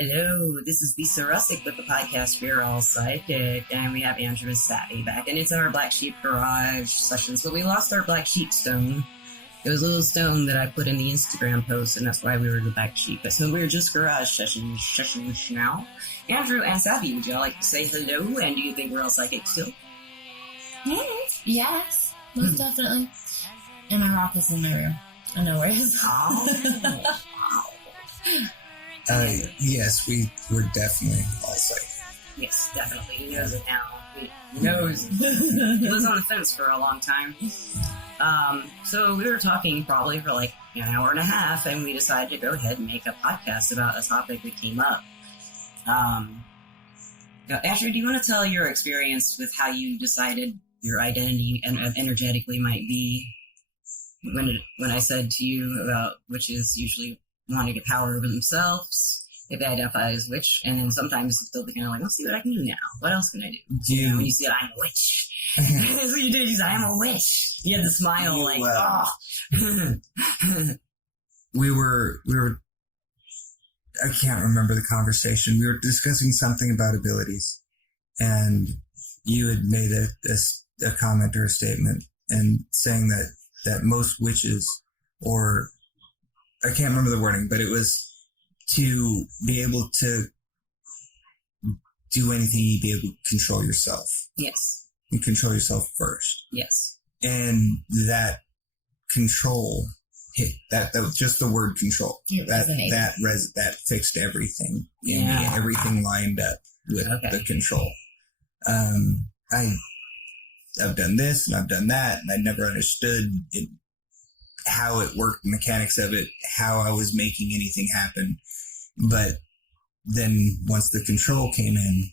Hello, this is Lisa Russick with the podcast We're All Psychic, and we have Andrew and Savvy back, and it's our Black Sheep Garage sessions, but we lost our Black Sheep stone. It was a little stone that I put in the Instagram post, and that's why we were the Black Sheep. So we're just garage sessions now. Andrew and Savvy, would y'all like to say hello, and do you think we're all psychic still? Yes, most definitely. And my rock is in my room. I know where it is. Yes, we're definitely all psychic. Yes, definitely. He knows it now. He knows. He was on the fence for a long time. So we were talking probably for like an hour and a half, and we decided to go ahead and make a podcast about a topic that came up. Now, Ashley, do you want to tell your experience with how you decided your identity and energetically might be when I said to you about witches usually want to get power over themselves if they identify as witch, and then sometimes they'll be kind of like, let's see what I can do now. What else can I do? When you say, I'm a witch. That's what you did. You said, I'm a witch. You had the smile We were, I can't remember the conversation. We were discussing something about abilities, and you had made a comment or a statement and saying that most witches, or I can't remember the wording, but it was to be able to do anything, you be able to control yourself. Yes. You control yourself first. Yes. And that control hit that just the word control. That fixed everything in me. Everything lined up with the control. I've done this and I've done that, and I never understood how it worked, the mechanics of it, how I was making anything happen. But then once the control came in,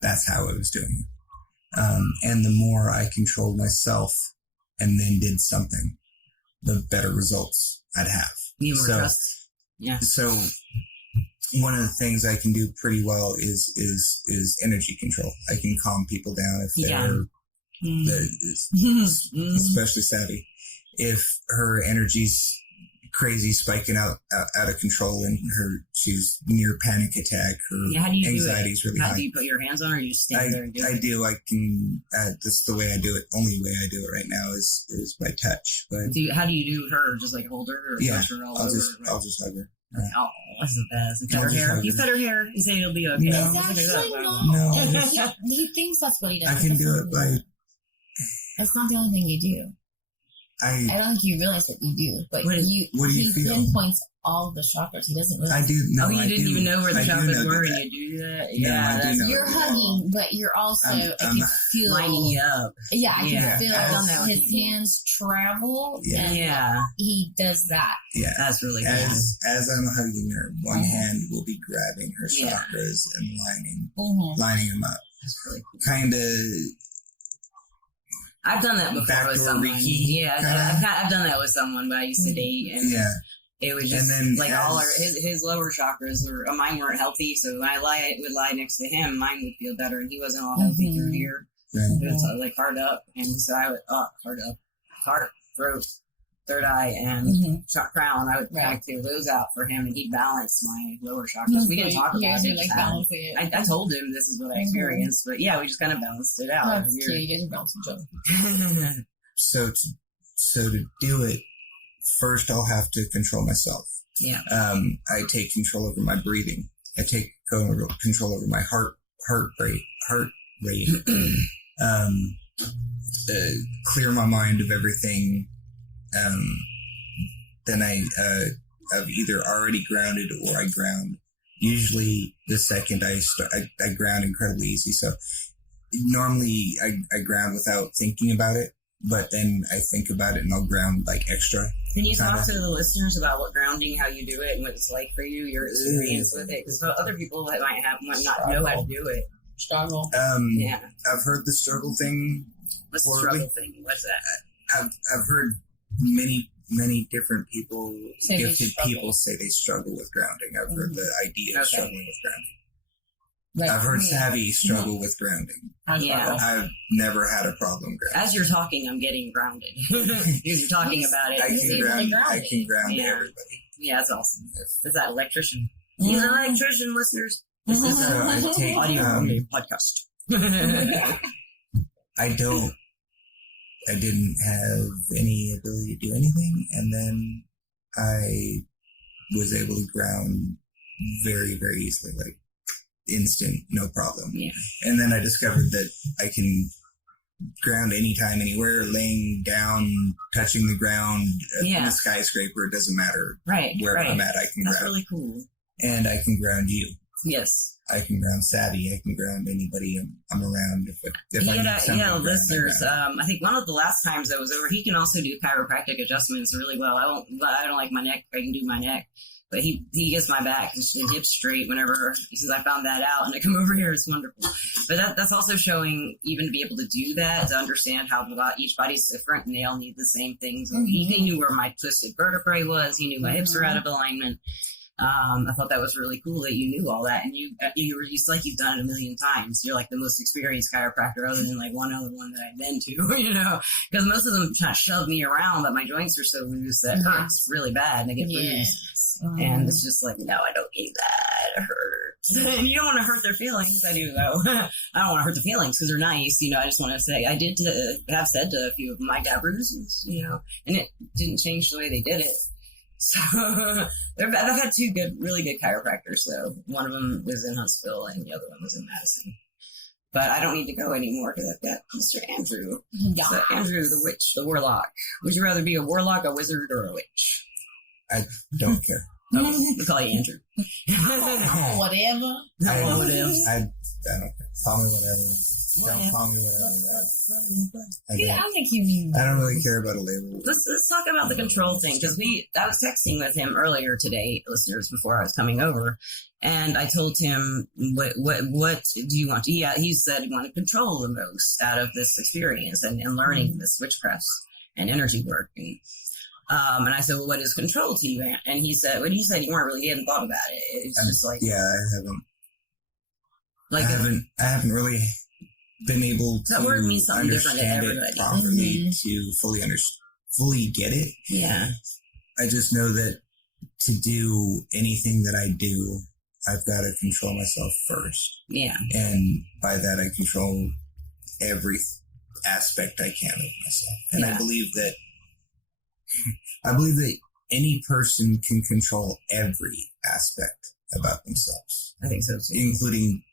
that's how I was doing it. And the more I controlled myself and then did something, the better results I'd have. Trust. Yeah. So one of the things I can do pretty well is energy control. I can calm people down if they're especially Savvy. If her energy's crazy, spiking out of control, and she's near panic attack, her anxiety's really high. How do you put your hands on her, or you stand there and do it? I do. I can. That's the way I do it. Only way I do it right now is by touch. But how do you do her? Just like hold her, or touch her all over? I'll just hug her. Right. Oh, that's the best. You cut her hair. You cut her hair. You say it'll be okay. No. He thinks that's what he does. I can do it by. That's not the only thing you do. I don't think you realize what you do, but what do you feel? He pinpoints all of the chakras. He doesn't realize. I do. No, you didn't even know where the chakras were, and you do that. You're hugging, but you're also. I can feel lining you up. Yeah, I can feel his hands travel. Yeah, and he does that. Yeah, that's really cool. As I'm hugging her, one hand will be grabbing her chakras and lining them up. That's really cool. Kind of. I've done that before with someone. I've done that with someone, but I used to date, and it was just all his lower chakras mine weren't healthy. So when I would lie next to him, mine would feel better, and he wasn't all healthy through here. It was like hard up, and so I would hard up, heart, throat, third eye, and crown. I would clear those out for him, and he'd balance my lower chakras. We didn't talk about it. I told him this is what I experienced, but we just kind of balanced it out. That's cute. You guys are balancing each other. So to do it, first I'll have to control myself. Yeah. I take control over my breathing. I take control over my heart rate. Clear my mind of everything. Then I've either already grounded or I ground. Usually the second I ground incredibly easy. So normally I ground without thinking about it, but then I think about it and I'll ground like extra. Can you talk to the listeners about what grounding, how you do it, and what it's like for you, your experience with it? Because other people that might not know how to do it. Struggle. I've heard the struggle thing. What's the struggle thing? What's that? I've heard many different people, gifted people say they struggle with grounding. I've heard the idea of struggling with grounding. I've heard Savvy struggle with grounding. I've never had a problem grounding. As you're talking, I'm getting grounded. Because you're talking about it. I can ground everybody. Yeah, that's awesome. Is that electrician? He's an electrician, listeners. This is an audio only podcast. I didn't have any ability to do anything, and then I was able to ground very, very easily, like instant, no problem. Yeah. And then I discovered that I can ground anytime, anywhere, laying down, touching the ground, in a skyscraper. It doesn't matter where I'm at. I can ground. That's really cool. And I can ground you. Yes. I can ground Savvy. I can ground anybody I'm around. If I need somebody listeners. I think one of the last times I was over, he can also do chiropractic adjustments really well. I don't like my neck. I can do my neck. But he gets my back and hips straight whenever, since I found that out, and I come over here, it's wonderful. But that's also showing, even to be able to do that, to understand how each body's different and they all need the same things. Mm-hmm. He knew where my twisted vertebrae was. He knew my hips were out of alignment. I thought that was really cool that you knew all that, and you were just like you've done it a million times. You're like the most experienced chiropractor, other than like one other one that I've been to, because most of them try to shove me around, but my joints are so loose that it hurts really bad, and I get bruised. And it's just like, no, I don't need that. It hurts. And you don't want to hurt their feelings. I do, though. I don't want to hurt the feelings because they're nice. I just want to say, I did have said to a few of them, I got bruises, and it didn't change the way they did it. So I've had two really good chiropractors, though. One of them was in Huntsville and the other one was in Madison. But I don't need to go anymore because I've got Mr. Andrew. Yeah. So Andrew, the witch, the warlock. Would you rather be a warlock, a wizard, or a witch? I don't care. We'll call you Andrew. Whatever. I don't care. Call me whatever. Don't call me whatever. I don't really care about a label. Let's talk about the control thing, because I was texting with him earlier today, listeners, before I was coming over, and I told him, what do you want? He said he wanted to control the most out of this experience and learning this witchcraft and energy work. And I said, well, what is control to you, Aunt? And he said, you hadn't thought about it. It's just like... Yeah, I haven't really been able to that word means something different to everybody. Properly to fully get it. Yeah. I just know that to do anything that I do, I've got to control myself first. Yeah. And by that, I control every aspect I can of myself. And I believe that any person can control every aspect about themselves. I think so too. Including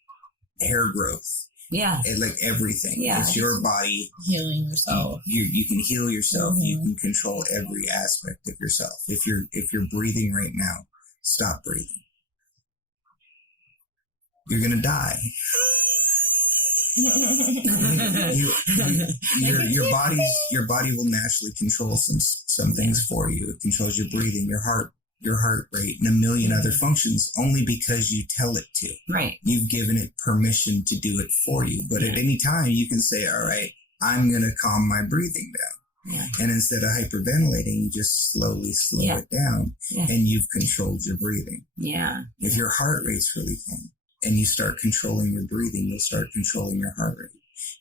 hair growth. Yeah. Like everything. Yeah. It's your body. Healing yourself. You can heal yourself. Mm-hmm. You can control every aspect of yourself. If you're breathing right now, stop breathing. You're gonna die. Your body will naturally control some things for you. It controls your breathing, your heart rate, and a million other functions only because you tell it to. Right. You've given it permission to do it for you. But at any time you can say, all right, I'm going to calm my breathing down. Yeah. And instead of hyperventilating, you just slowly slow it down and you've controlled your breathing. Yeah. If your heart rate's really calm and you start controlling your breathing, you'll start controlling your heart rate.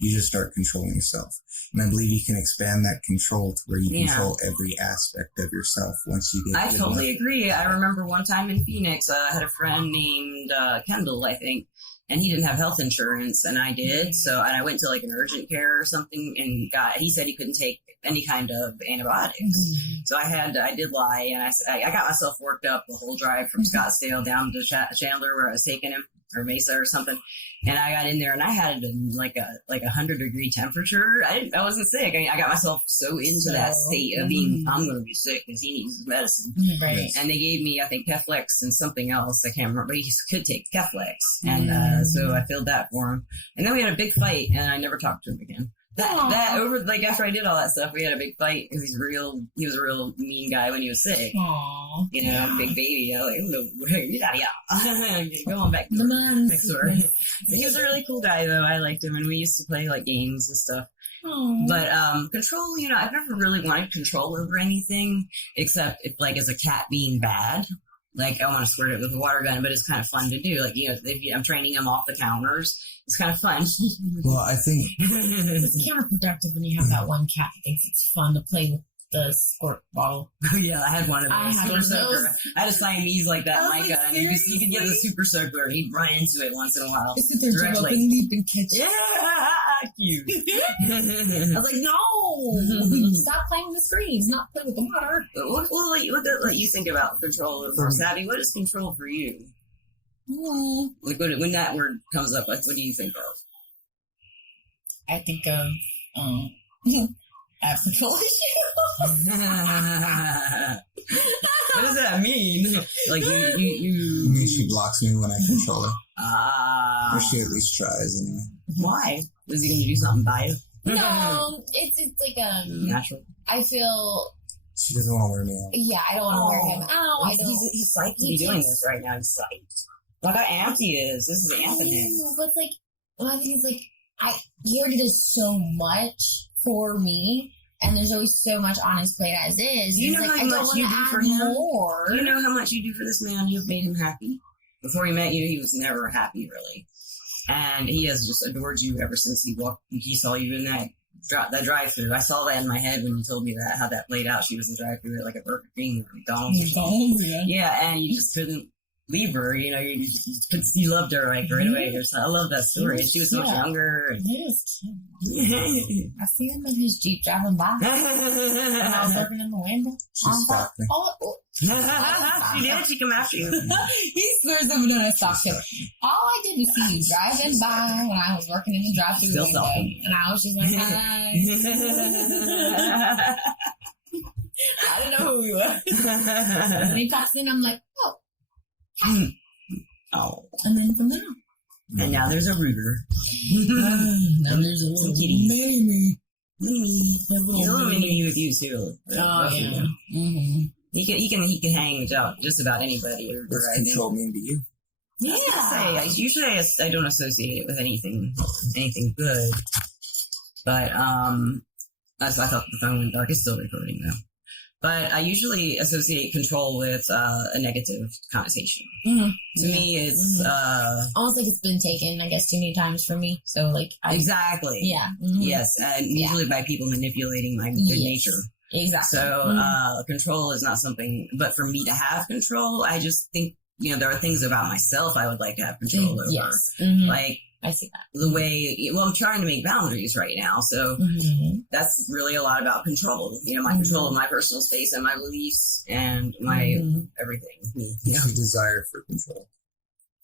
You just start controlling yourself. And I believe you can expand that control to where you control every aspect of yourself once you get I totally agree. I remember one time in Phoenix, I had a friend named Kendall, I think, and he didn't have health insurance, and I did. So, and I went to like an urgent care or something, and he said he couldn't take any kind of antibiotics. Mm-hmm. So I did lie, and I got myself worked up the whole drive from Scottsdale down to Chandler, where I was taking him, or Mesa or something. And I got in there and I had like a 100-degree temperature. I wasn't sick. I got myself so into that state of being, I'm going to be sick because he needs medicine. Right. And they gave me, I think, Keflex and something else. I can't remember. But he could take Keflex. And so I filled that for him. And then we had a big fight and I never talked to him again. After I did all that stuff, we had a big fight because he was a real mean guy when he was sick. Aww. Big baby. I was like, get out of here. Go on back to next door. He was a really cool guy though. I liked him and we used to play like games and stuff. Aww. But control, I've never really wanted control over anything except if like as a cat being bad. Like, I want to squirt it with a water gun, but it's kind of fun to do. Like, I'm training them off the counters. It's kind of fun. Well, I think it's counterproductive when you have that one cat that thinks it's fun to play with the squirt bottle. Yeah, I had one of those. I had Super one of soaker. those. I had a Siamese like that, Oh, Micah, and you could get the super soaker. He'd run into it once in a while. Sit there to up and leap and catch it. Yeah, cute. I was like, no, stop playing with the screens, not playing with the water. What let you think about control over Savvy? What is control for you? Like when that word comes up, like what do you think of? I think of I have control issues. What does that mean? Like you I mean, she blocks me when I control her. Or she at least tries anyway. Why? Is he going to do something by you? No, it's like natural. I feel. She doesn't want to wear me out. Yeah, I don't want to wear him. Oh, I don't. He's psyched to be doing this right now. He's psyched. Look how amped he is. This is amping him. But like, one of the things like he already does so much for me, and there's always so much on his plate as is. Do you know like, how much you do for him? More. Do you know how much you do for this man? You've made him happy. Before he met you, he was never happy, really. And he has just adored you ever since he saw you in that drive-thru. I saw that in my head when you told me that, how that played out. She was in the drive-thru at like a Burger King or McDonald's. Yeah, and you just couldn't leave her. You know, you loved her like right away. I love that story. And she was so much younger. And it is cute. I see him in his Jeep driving by. And I was looking in the window. She stopped me. She did. She came after you. He swears I'm gonna stop him. All I did was see you driving by when I was working in the drive-thru window, and I was just like, hi. I didn't know who he was. And he talks in, I'm like, oh. Hi. Oh. And then from there. And now there's a rooter. Now there's a little mini. He's a little mini with you too. Oh yeah. Mm-hmm. He can hang out just about anybody. What's control mean to you? Yeah. I don't associate it with anything good. But I thought the phone went dark. It's still recording though. But I usually associate control with a negative connotation. Mm-hmm. To me, it's almost like it's been taken, I guess, too many times for me. So, like, exactly, yeah, mm-hmm. Yes, and usually by people manipulating my good nature. Exactly. So, control is not something. But for me to have control, I just think there are things about myself I would like to have control over. Yes. Mm-hmm. Like. I see that. The way, I'm trying to make boundaries right now. So that's really a lot about control. My control of my personal space and my beliefs and my everything. It's your desire for control.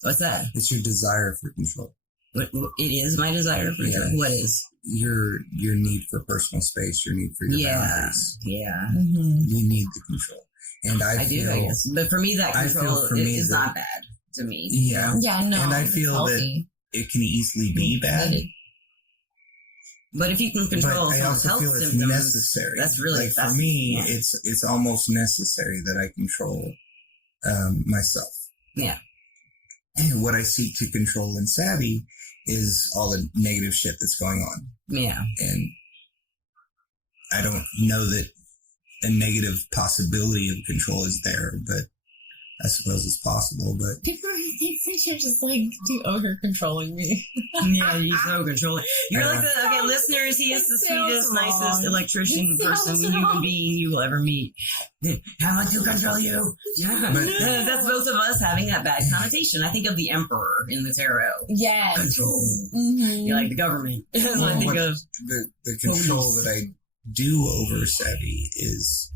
What's that? It's your desire for control. It is my desire for control. What is? Your need for personal space, your need for your boundaries. Yeah. You need the control. And I do, I guess. But for me, that control is not bad to me. Yeah. Yeah, no. And I feel healthy. That it can easily be bad. But if you can control someone's health symptoms, necessary. That's really for me. It's almost necessary that I control myself. Yeah. And what I seek to control in Savvy is all the negative shit that's going on. Yeah. And I don't know that a negative possibility of control is there, but I suppose it's possible. But people think you're just like you're controlling me. Yeah, he's so controlling. You're like listeners. He is the sweetest, nicest electrician person, human being you will ever meet. How much to control you? Yeah, that's both of us having that bad connotation. I think of the emperor in the tarot. Yes, control. You like the government. I think of the control that I do over Savvy is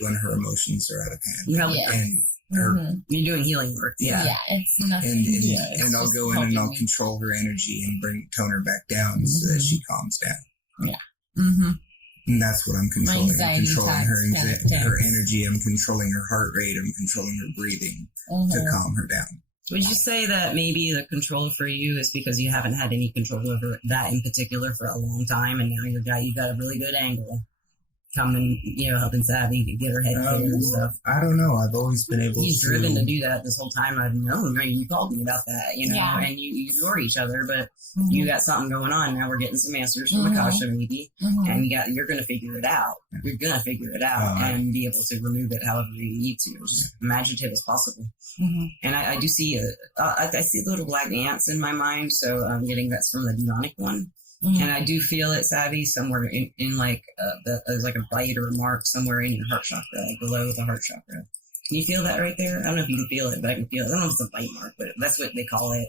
when her emotions are out of hand. And you're doing healing work. Yeah, it's nothing. And I'll go in and I'll control her energy and tone her back down so that she calms down. Yeah. And that's what I'm controlling. I'm controlling her energy. I'm controlling her heart rate. I'm controlling her breathing to calm her down. Would you say that maybe the control for you is because you haven't had any control over that in particular for a long time, and now you've got a really good angle? Coming, helping Savvy get her head clear and stuff. I don't know. I've always been able He's driven to do that this whole time I've known. Right? You called me about that, and you ignore each other, but you got something going on. Now we're getting some answers from Akasha, maybe, and you're going to figure it out. You're going to figure it out and be able to remove it however you need to, just imaginative as possible. And I do see I see little black ants in my mind, so I'm getting that's from the demonic one. And I do feel it, Savvy, somewhere in like there's like a bite or a mark somewhere in your heart chakra, like below the heart chakra. Can you feel that right there? I don't know if you can feel it, but I can feel it. I don't know if it's a bite mark, but that's what they call it.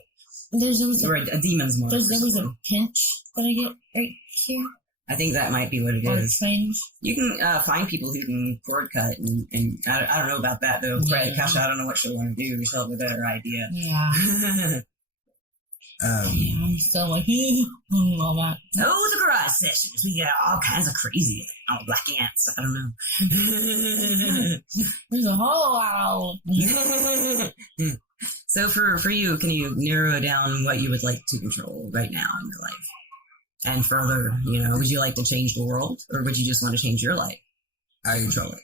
There's always or a demon's mark. There's always a pinch that I get right here. I think that might be what it is. Twinge. You can find people who can cord cut, and I don't know about that though. Yeah. Kasha, I don't know what she'll want to do. She'll have a better idea. Yeah. I'm still like, all that. Oh, the garage sessions. We got all kinds of crazy black ants. I don't know. There's a whole lot. So for you, can you narrow down what you would like to control right now in your life? And further, would you like to change the world, or would you just want to change your life? I control it.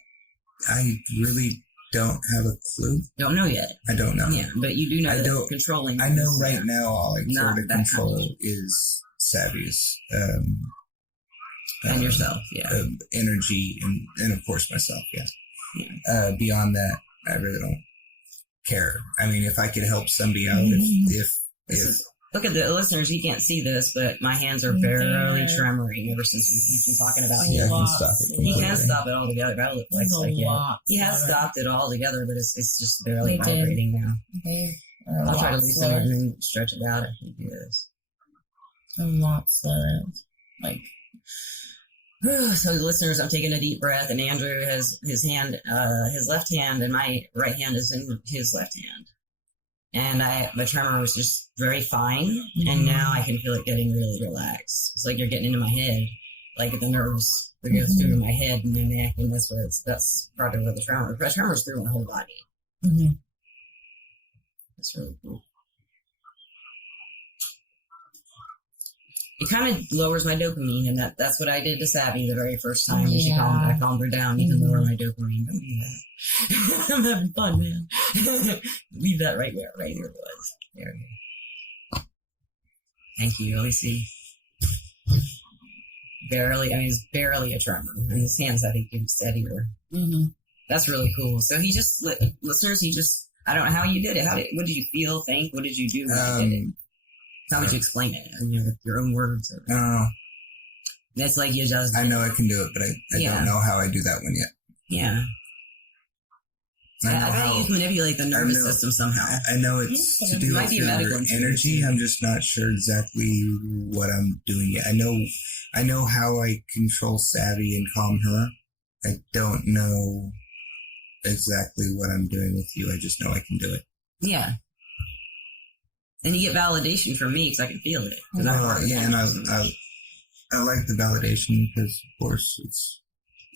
I really don't have a clue. Don't know yet. I don't know. Yeah, but you do know that controlling. I know right now all I sort of control is Savvy's. And yourself, yeah. Energy and of course myself, yeah. Beyond that, I really don't care. I mean, if I could help somebody out, if look at the listeners, you can't see this, but my hands are barely tremoring ever since we've been talking about it. Yeah, I can stop it. He can stop it altogether, but it looks like he has stopped it altogether, but it's just barely vibrating now. I'll try to loosen it and then stretch it out if you do this. A lot slower. Like, so listeners, I'm taking a deep breath, and Andrew has his hand, his left hand, and my right hand is in his left hand. And the tremor was just very fine, and now I can feel it getting really relaxed. It's like you're getting into my head, like the nerves that go through my head and my neck, and that's part of where the tremor. The tremor is through my whole body. Mm-hmm. That's really cool. It kind of lowers my dopamine, and that's what I did to Savvy the very first time. When I calmed her down. You can lower my dopamine. Don't do that. I'm having fun, man. Leave that right here it was. There we go. Thank you, Lucy. It's barely a tremor. And his hands, I think, get steadier. Mm-hmm. That's really cool. So listeners, I don't know how you did it. What did you feel, think? What did you do when you did it? How would you explain it in your own words? It's like you just... I know I can do it, but I don't know how I do that one yet. Yeah. I bet you can manipulate the nervous system somehow. I know it's to do with your energy. I'm just not sure exactly what I'm doing yet. I know how I control Savvy and calm her. I don't know exactly what I'm doing with you. I just know I can do it. Yeah. And you get validation from me because I can feel it. And I like the validation because, of course,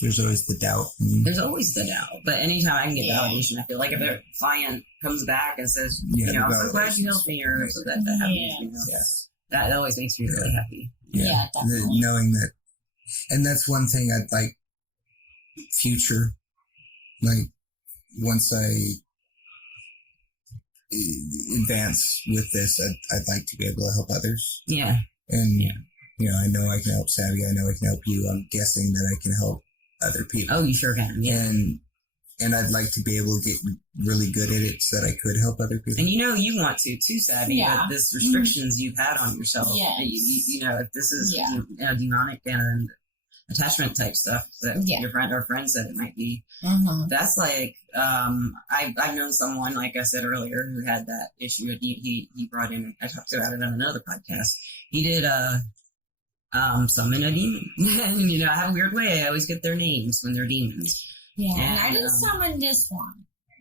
there's always the doubt. There's always the doubt. But anytime I can get validation, I feel like if a client comes back and says, I'm so glad you helped me, or so that happens, that always makes me really happy. Yeah, definitely. Knowing that. And that's one thing I'd like future, like once I advance with this, I'd like to be able to help others. Yeah. And, I know I can help Savvy. I know I can help you. I'm guessing that I can help other people. Oh, you sure can. Yeah. And I'd like to be able to get really good at it so that I could help other people. And you want to too, Savvy. Yeah. But this restrictions you've had on yourself. Yeah. If this is demonic and attachment type stuff that your friend said it might be. Mm-hmm. That's like I've known someone, like I said earlier, who had that issue. He brought in. I talked about it on another podcast. He did summon a demon. And I have a weird way. I always get their names when they're demons. Yeah, and I didn't summon this one.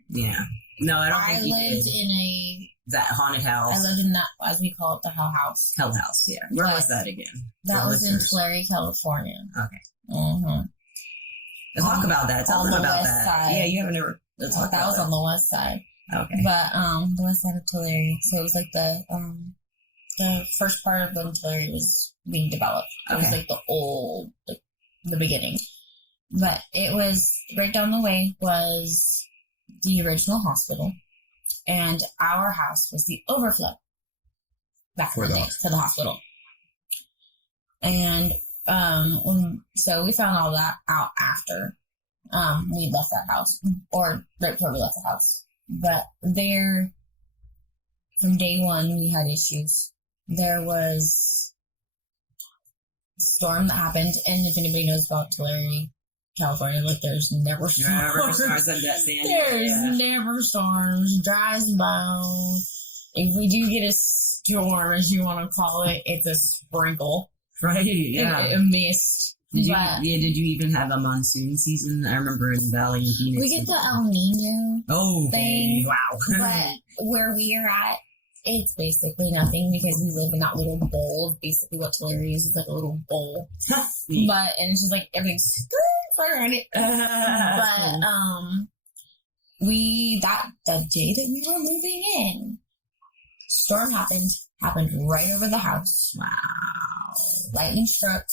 Yeah, no, I don't. I lived in that haunted house. I lived in that, as we call it, the Hell House. Hell House, yeah. Where was that again? That was in Tulare, California. Okay. Mm-hmm. Talk about that. Tell them about that. Side. Yeah, you haven't ever. That was on the west side. Okay. But the west side of Tulare, so it was like the first part of when Tulare was being developed. It was like the old, like the beginning. But it was right down the way was the original hospital, and our house was the overflow back in the day for the hospital. And so we found all that out after we left that house, or right before we left the house. But there, from day one, we had issues. There was storm that happened. And if anybody knows about Tulare, California, like there's never storms. There's never storms. Dry as bone. If we do get a storm, as you want to call it, it's a sprinkle. Right, yeah. A mist. Did you even have a monsoon season? I remember in the Valley in Phoenix. We get the El Nino thing. Wow. But where we are at, it's basically nothing because we live in that little bowl. Basically what Tulare is like a little bowl. And it's just like everything's right around it. But the day that we were moving in, storm happened right over the house. Wow. Lightning struck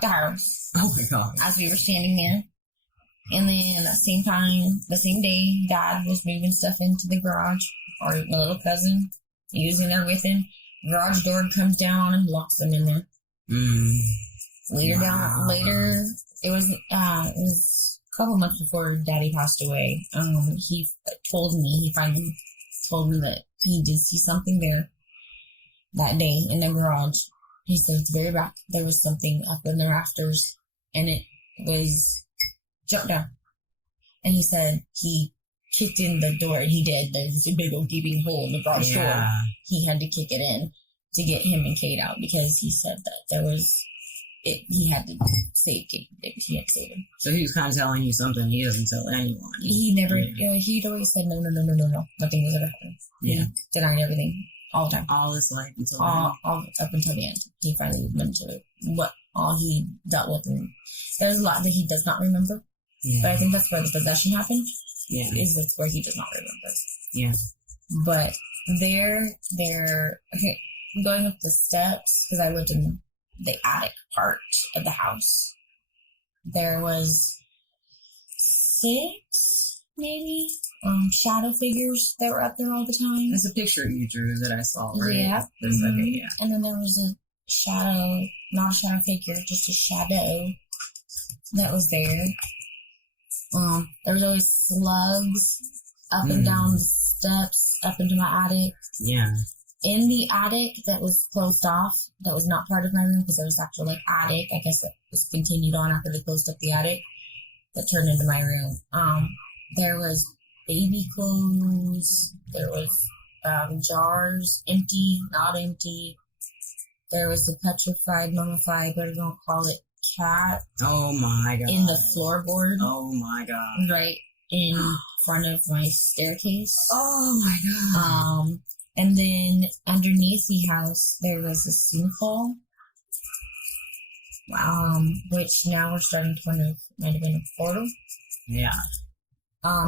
the house. Oh my God. As we were standing there. And then at the same day, Dad was moving stuff into the garage. Or my little cousin, he was in there with him. Garage door comes down and locks them in there. Later, it was a couple months before Daddy passed away. He finally told me that he did see something there that day in the garage. He said it's very back. There was something up in the rafters, and it was jumped down. And he said he kicked in the door, and he did. There was a big old gaping hole in the garage door. He had to kick it in to get him and Kate out because he said that he had to save Kate. He had to save him. So he was kind of telling you something he doesn't tell anyone. He never, he'd always said, no. Nothing was ever happening. Yeah. He denied everything all the time. All his life until all up until the end. He finally went to what all he dealt with. And there's a lot that he does not remember. Yeah. But I think that's where the possession happened. Yeah. That's where he does not remember. Yeah. But okay, going up the steps, because I lived in the attic part of the house. There was 6, maybe, shadow figures that were up there all the time. There's a picture you drew that I saw, right? Yeah. Okay, yeah. And then there was a shadow, not a shadow figure, just a shadow that was there. There was always slugs up and down the steps, up into my attic. Yeah. In the attic that was closed off, that was not part of my room because there was actual like attic. I guess it was continued on after they closed up the attic. That turned into my room. There was baby clothes. There was jars, empty, not empty. There was a petrified, mummified, whatever you want to call it, cat. Oh my God. In the floorboard. Oh my God. Right in front of my staircase. Oh my God. And then underneath the house, there was a sinkhole. Which now we're starting to wonder if it might have been a portal. Yeah.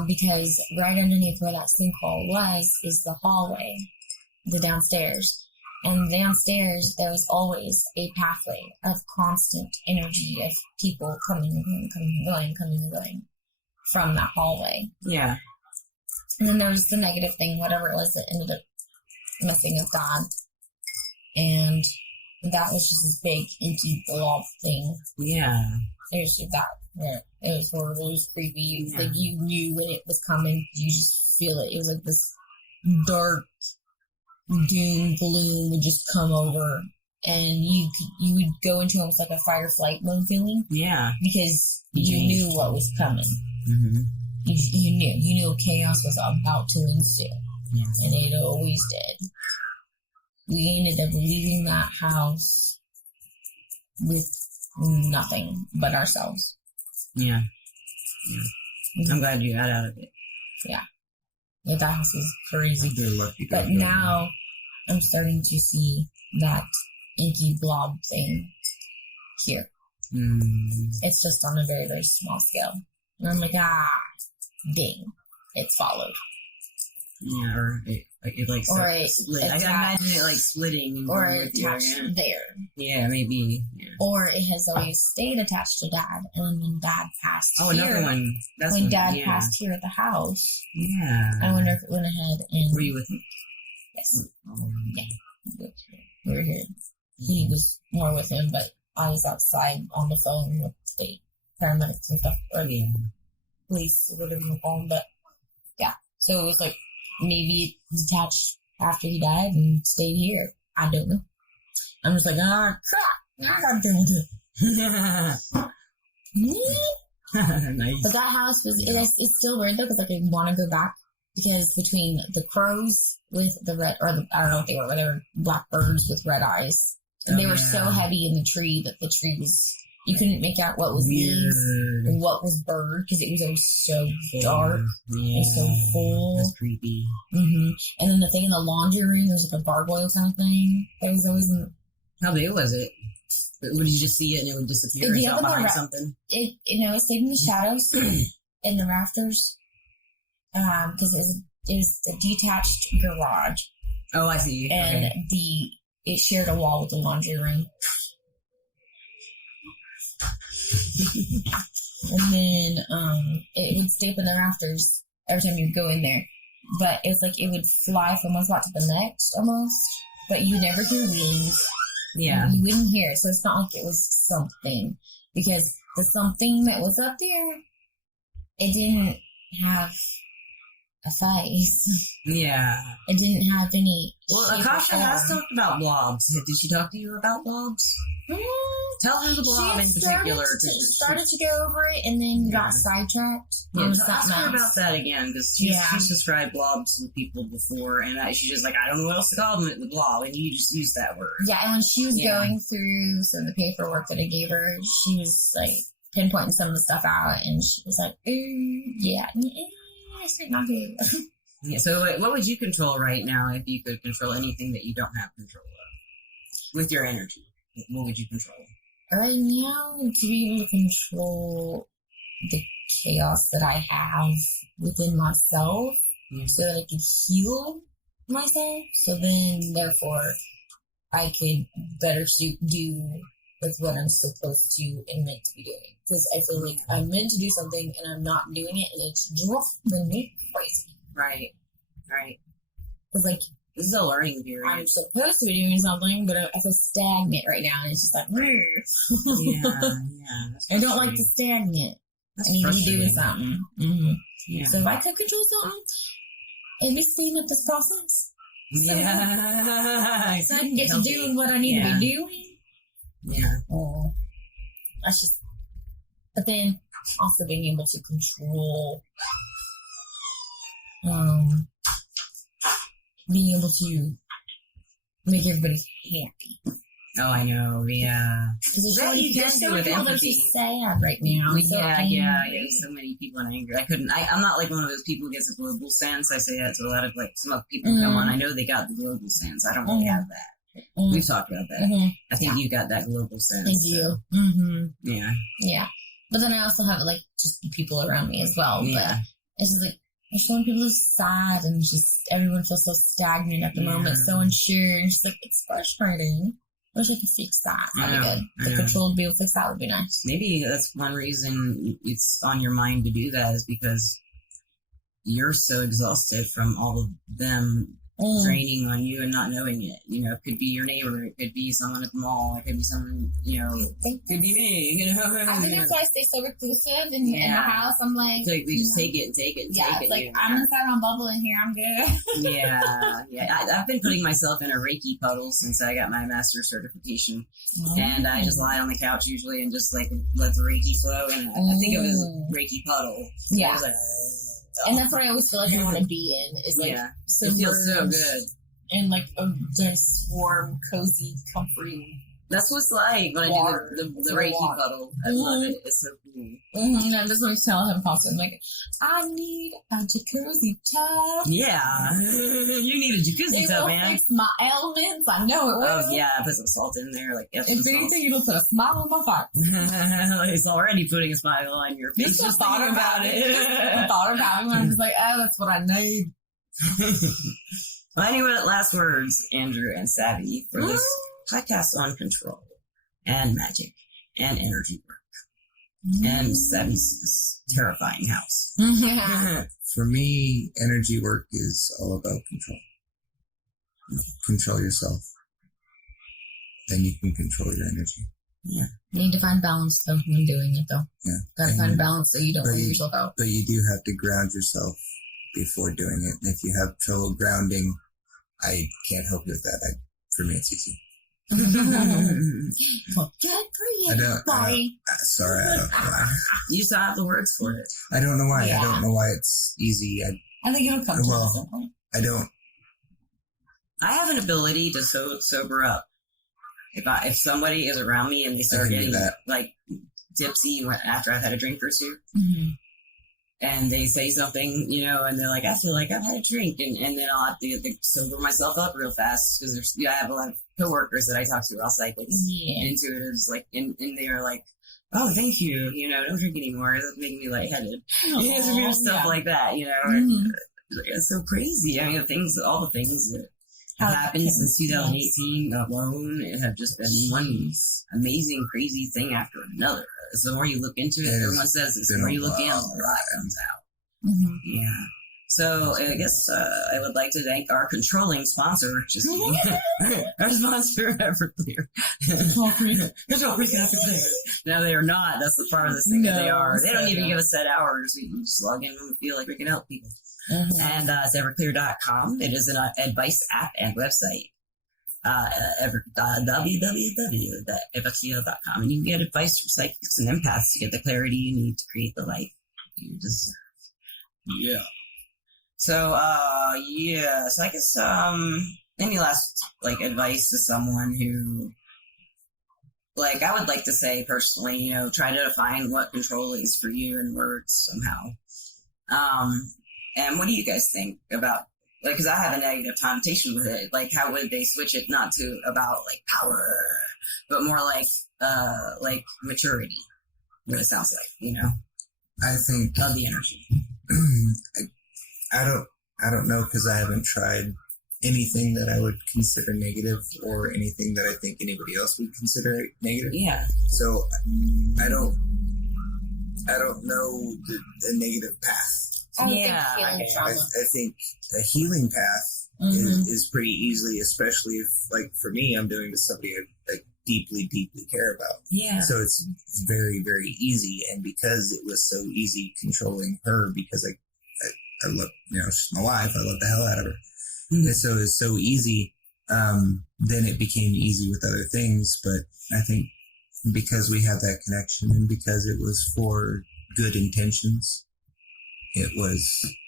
Because right underneath where that sinkhole was is the hallway, the downstairs. And downstairs, there was always a pathway of constant energy of people coming and going from that hallway. Yeah. And then there was the negative thing, whatever it was that ended up messing with God. And that was just this big, empty blob thing. Yeah. It was just that. Yeah. It was horrible. It was creepy. It was like you knew when it was coming. You just feel it. It was like this dark doom, gloom would just come over. And you would go into almost like a fight or flight mode feeling. Yeah. Because you knew what was coming. Mm-hmm. You knew chaos was about to ensue. Yes. And it always did. We ended up leaving that house with nothing but ourselves. Yeah. Mm-hmm. I'm glad you got out of it. Yeah. But that house is crazy. But now I'm starting to see that inky blob thing here. It's just on a very, very small scale. And I'm like, ding. It's followed. Yeah, or it split. I imagine it like splitting. Or attached there. Yeah, maybe. Yeah. Or it has always stayed attached to Dad. And then when Dad passed another one. When Dad passed here at the house. Yeah. I wonder if it went ahead and... Were you with him? Yes. Yeah. We were here. He was more with him, but I was outside on the phone with the paramedics and stuff. Or the police, or whatever you call them. But, yeah. So it was like... Maybe it detached after he died and stayed here. I don't know. I'm just like, crap. I got to deal with it. Nice. But that house it's still weird though, because like I want to go back, because between the crows with the red, or I don't know what they were blackbirds with red eyes, and they were so heavy in the tree that the tree was, you couldn't make out what was leaves and what was bird, because it was always so dark and so full. That's creepy. Mm-hmm. And then the thing in the laundry room, there was like a gargoyle kind of thing that was always in. How big was it? Would you just see it and it would disappear and drop behind something? It stayed in the shadows in the rafters, because it was a detached garage. Oh, I see. And it shared a wall with the laundry room. And then it would stay up in the rafters every time you go in there. But it's like it would fly from one spot to the next almost. But you never hear wings. Yeah. You wouldn't hear it. So it's not like it was something. Because the something that was up there, it didn't have a face. Yeah. It didn't have any. Well, Akasha has talked about blobs. Did she talk to you about blobs? Tell her the blob in particular. Started to go over it and then got sidetracked. Ask her about that again, because she's described blobs with people before, and she's just like, I don't know what else to call them, the blob, and you just use that word. Yeah, and when she was going through some of the paperwork that I gave her, she was like pinpointing some of the stuff out, and she was like, it's not good. Yeah, so what would you control right now if you could control anything that you don't have control of? With your energy, what would you control? Right now, to be able to control the chaos that I have within myself, so that I can heal myself, so then, therefore, I could better do with what I'm supposed to and meant to be doing. Because I feel like I'm meant to do something and I'm not doing it, and it's driving me crazy. Right. Because, like, this is a learning period. I'm supposed to be doing something, but I feel stagnant right now, and it's just like, I don't like to stagnate. I need to be doing something. Mm-hmm. Yeah. So if I could control something, it'd be speeding up this process. So I can get to doing what I need to be doing. Yeah. That's just. But then also being able to control. Being able to make everybody happy. Oh, I know, yeah. Because there's so many people that are so sad right now. There's so many people in anger. I'm not like one of those people who gets a global sense. I say that to a lot of like some of the people who come on. I know they got the global sense. I don't really have that. We've talked about that. I think you got that global sense. I do. So. Yeah. Yeah. But then I also have like just people around me as well. Yeah. But it's just like, there's so many people who's sad, and just everyone feels so stagnant at the moment, so unsure. And just like, it's frustrating. I wish I could fix that. That'd be good. The control to be able to fix that would be nice. Maybe that's one reason it's on your mind to do that, is because you're so exhausted from all of them draining on you and not knowing it. You know, it could be your neighbor, it could be someone at the mall, it could be someone, it could be me, I think that's why I stay so reclusive in the house. I'm like, so we just take it and take it and take it. Like, I'm inside my bubble in here, I'm good. I've been putting myself in a Reiki puddle since I got my master's certification. And I just lie on the couch usually and just like let the Reiki flow, and I think it was Reiki puddle. Yeah. I was like, and that's what I always feel like I want to be in. Is like, it feels so good. And like a nice, warm, cozy, comforting. That's what it's like when I do the Reiki puddle. I love it. It's so cool. And that's what I tell him constantly. I'm like, I need a jacuzzi tub. Yeah. You need a jacuzzi tub, man. It will fix my ailments. I know it will. Oh, yeah. Put some salt in there. Like, if anything, it'll put a smile on my face. It's already putting a smile on your face. Just thought about it. I thought about it. I'm just like, oh, that's what I need. Well, anyway, last words, Andrew and Savvy, for this podcast on control and magic and energy work and Savvy's terrifying house. For me, energy work is all about control. Control yourself. Then you can control your energy. Yeah. You need to find balance, though, when doing it, though. Yeah. Gotta find balance so you don't wear yourself out. But you do have to ground yourself before doing it. And if you have trouble grounding, I can't help you with that. For me, it's easy. Well, good for you, buddy. Sorry, I don't know why. You just don't have the words for it. I don't know why. Yeah. I don't know why it's easy. I think it'll come to us at some point. I don't. I have an ability to sober up. If somebody is around me and they start getting like tipsy after I've had a drink or two, and they say something, you know, and they're like, I feel like I've had a drink, and then I'll have to sober myself up real fast because I have a lot of coworkers that I talk to also like intuitives, like, and they are like, oh, thank you, you know, don't drink anymore. That's making me lightheaded. Stuff like that, you know. It's so crazy. I mean, all the things that have happened since 2018 alone, it have just been one amazing, crazy thing after another. So the more you look into it, everyone says this, the more you look in, the more it comes out. Yeah. So I guess I would like to thank our controlling sponsor, just our sponsor, Everclear. Control Freak Everclear. No, they are not. That's the part of this thing that they are. They don't even give us set hours. We can just log in when we feel like we can help people. And it's everclear.com. It is an advice app and website. www.everclear.com. And you can get advice from psychics and empaths to get the clarity you need to create the life you deserve. Yeah. So, so I guess, any last, like, advice to someone who, like, I would like to say personally, you know, try to define what control is for you in words somehow. And what do you guys think about, like, because I have a negative connotation with it. Like, how would they switch it not to about, like, power, but more like maturity, what it sounds like, you know? I think... Of the energy. I don't know, because I haven't tried anything that I would consider negative or anything that I think anybody else would consider negative. Yeah. So I don't know the negative path. I think a healing path is pretty easily, especially if, like, for me, I'm doing to somebody I deeply, deeply care about. Yeah. So it's very, very easy. And because it was so easy controlling her, because I love, you know, she's my wife, I love the hell out of her. And so it's so easy, then it became easy with other things. But I think because we have that connection and because it was for good intentions, it was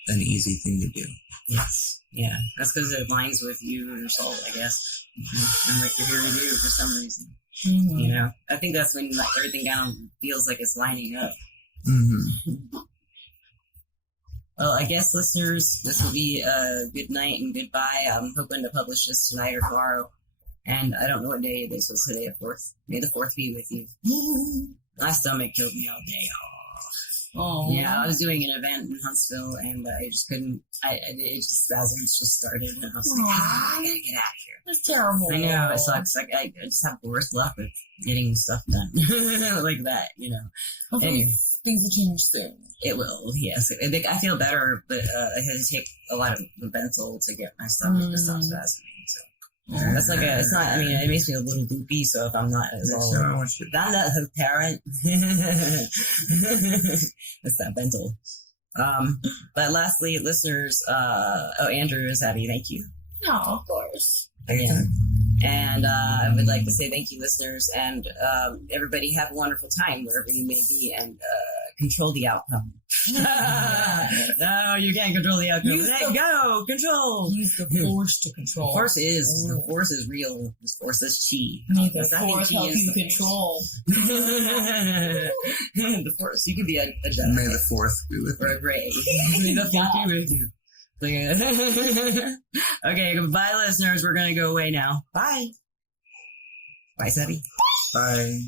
an easy thing to do. Yes. Yeah. That's because it aligns with you and your soul, I guess. And like you're here to do for some reason. You know? I think that's when, like, everything down feels like it's lining up. Well, I guess, listeners, this will be a good night and goodbye. I'm hoping to publish this tonight or tomorrow. And I don't know what day it is. Was today the 4th? May the 4th be with you. My stomach killed me all day. Oh. Yeah, I was doing an event in Huntsville, and I just couldn't. Spasms just started, and I was like, I gotta get out of here. That's terrible. I know, it sucks. Like, I just have the worst luck with getting stuff done like that, you know. Okay. Anyway, things will change soon. It will, yes. I feel better, but I had to take a lot of Bentyl to get my stomach to stop spasming. So. That's like it's not, I mean, it makes me a little loopy, so if I'm not as well, I'm not a parent. That's that Bentyl. But lastly, listeners, Andrew is happy, thank you. No, of course. Yeah. And I would like to say thank you, listeners, and everybody have a wonderful time wherever you may be, and control the outcome. No, you can't control the outcome. Go! Control! Use the force to control. The force is real. The force is chi. May the force help you control. The force. You can be a Jedi. May the fourth be with you. Or a gray. May the fourth be with you. Okay, goodbye, listeners. We're going to go away now. Bye. Bye, Sebby. Bye.